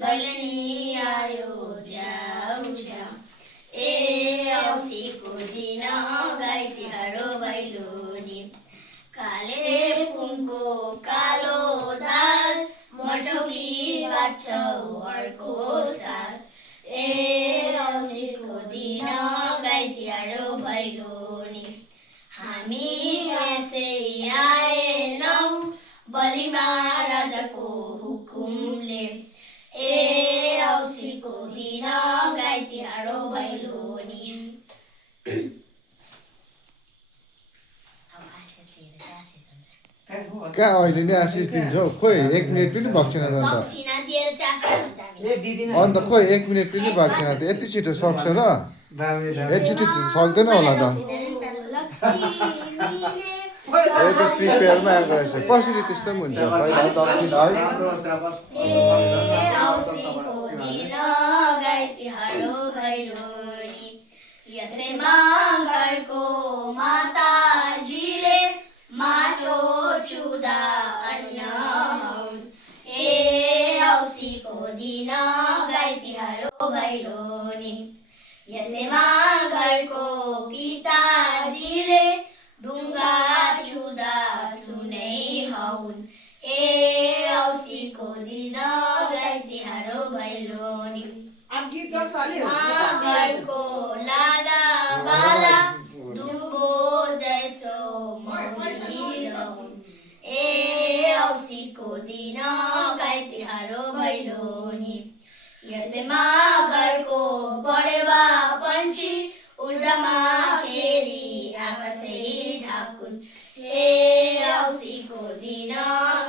भैलेनी आयो झ्याउ झ्याउ ए औँसीको दिन गाई तिहार हो भैलोनी कालेबुङको कालो दाल मर्चौली बाँच्छ अर्को साल ए औँसीको दिन गाई तिहार हो भैलोनी हामी यसै आएनौँ बलिमा राजाको हुकुमले ए औँसीको दिन गाई तिहार हो भैलोनी क्या अहिले नै आशिष दिन्छौ खोइ 1 मिनेट पनि भएको छैन त अन्त खोइ 1 मिनेट पनि भएको छैन त यति छिटो सक्छ र यति छिटो सक्दैन होला त ए त प्रिपेयरमा आएको रहेछ कसरी त्यस्तो पनि हुन्छ पहिला दक्षिण है यसैमा घरको माताजीले माटो छुँदा अन्न हुन् ए औँसीको दिन गाई तिहार हो भैलोनी यसैमा घरको पिताजीले ढुङ्गा छुँदा सुनै हौन् ए औँसीको दिन गाई तिहार हो भैलोनी घरको लाला बाला दुबो जैसो ए औँसीको दिन गाई तिहार हो भैलोनी यसैमा घरको पढेवा पन्छी उल्टामा फेरि आकाशै ढाकुन् ए औँसीको दिन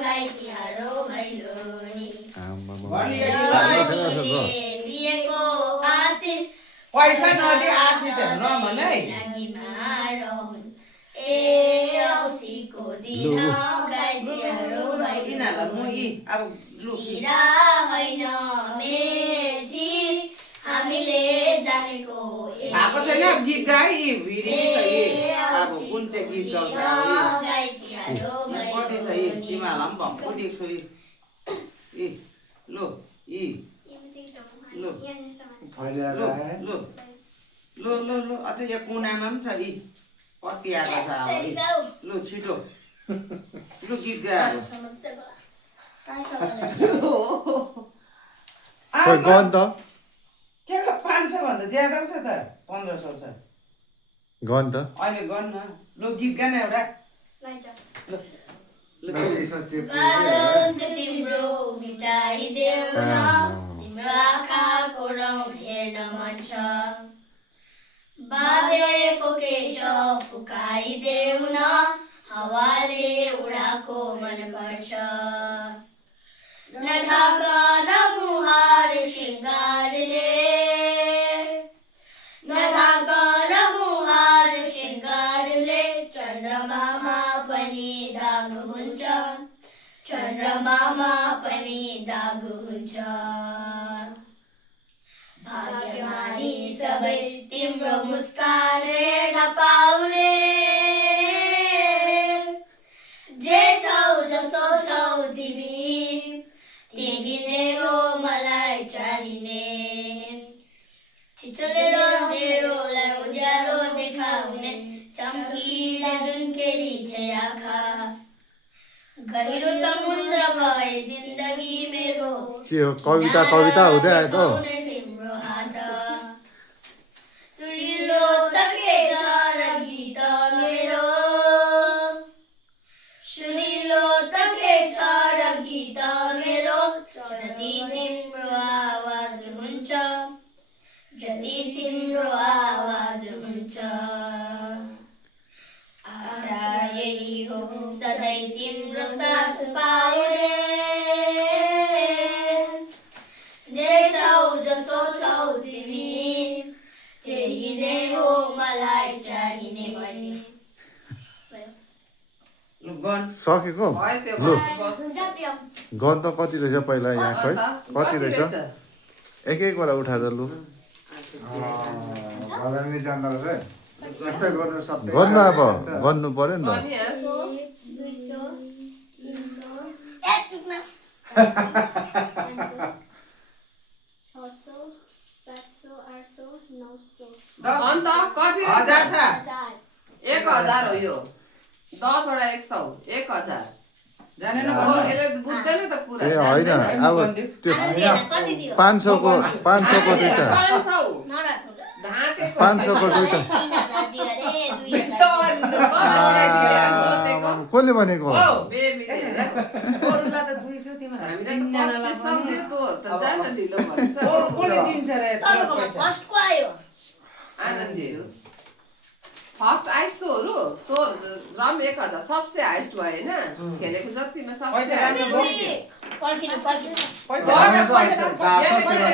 गाई तिहार हो भैलोनी दिएको आशिष पैसा नदिए आशिष नभने ए औँसीको दिन गाई तिहार हो भैलोनी जिरा होइन मेथी हामीले जानेको भएको छैन गीत गाई अब कुन चाहिँ गीत गाउँछ गाई तिहार हो कति छ यी तिमीहरूलाई पनि भक्कु देख्छु यी लो यी लो लो लो लो लो अझै यो कुनामा पनि छ यी कति आएको छ अब लो छिटो लु गीत गाएको खोइ गन त के 500 भन्दा ज्यादा छ त 1500 छ गन त अहिले गर्न लो गीत गान एउटा तिम्रो बिताइदेऊ न तिम्रो आँखाको रङ हेर्न मन छ बाँधेको केश फुकाइदेऊ न हावाले उडाको मन पर्छ नढाक नमुहार शृङ्गारले नढाक नमुहार शृङ्गारले चन्द्रमामा पनि दाग हुन्छ चन्द्रमामा पनि दाग हुन्छ भाग्यमानी सबै तिम्रो मुस्कान हेर्न पाउने जे छौ जसो छौ तिमी त्यही नै हो मलाई चाहिने छिचोले रोँदेरोलाई उज्यालो देखाउने चम्किला जुनकेली छ आँखा गहिरो समुद्र भए जिन्दगी मेरो के हो कविता हुँदै आयो त तिम्रो हात सुरिलो तके छ र गीत मेरो सुनिलो तके छ र गीत मेरो जति तिम्रो आवाज हुन्छ जति तिम्रो आवाज हुन्छ आशा यही हो सधैँ तिम्रो साथ पाउने जे छौ जसो छौ तिमी त्यही नै हो मलाई चाहिने भने सकेको लु गन त कति रहेछ पहिला यहाँ खै कति रहेछ एक एकवटा उठाएर लु गर्नु अब गर्नु पर्यो नि त 1000 हो यो 10 वटा 100 1000 जानेन हो भन्नु यसले बुझ्दैन त कुरा ए होइन अब त्यो 500 को दुईटा 500 नराख्नु ढाँटेको 500 को दुईटा 3000 दियो अरे 2000 कसले भनेको बेबीले अरूलाई त 200 तिमीलाई हामीलाई तीनजनालाई 2500 दियो त जान ढिलो भन्छ कसले दिन्छ रे तपाईँको फर्स्टको आयो आनन्दीहरू फर्स्ट आइस तोहरू तोर रम 1000 सबसे हाइस्ट भयो हैन खेलेको जतिमा सबसे पैसा हाइस्ट राम्रो पर्खिनु पर्खिनु पैसा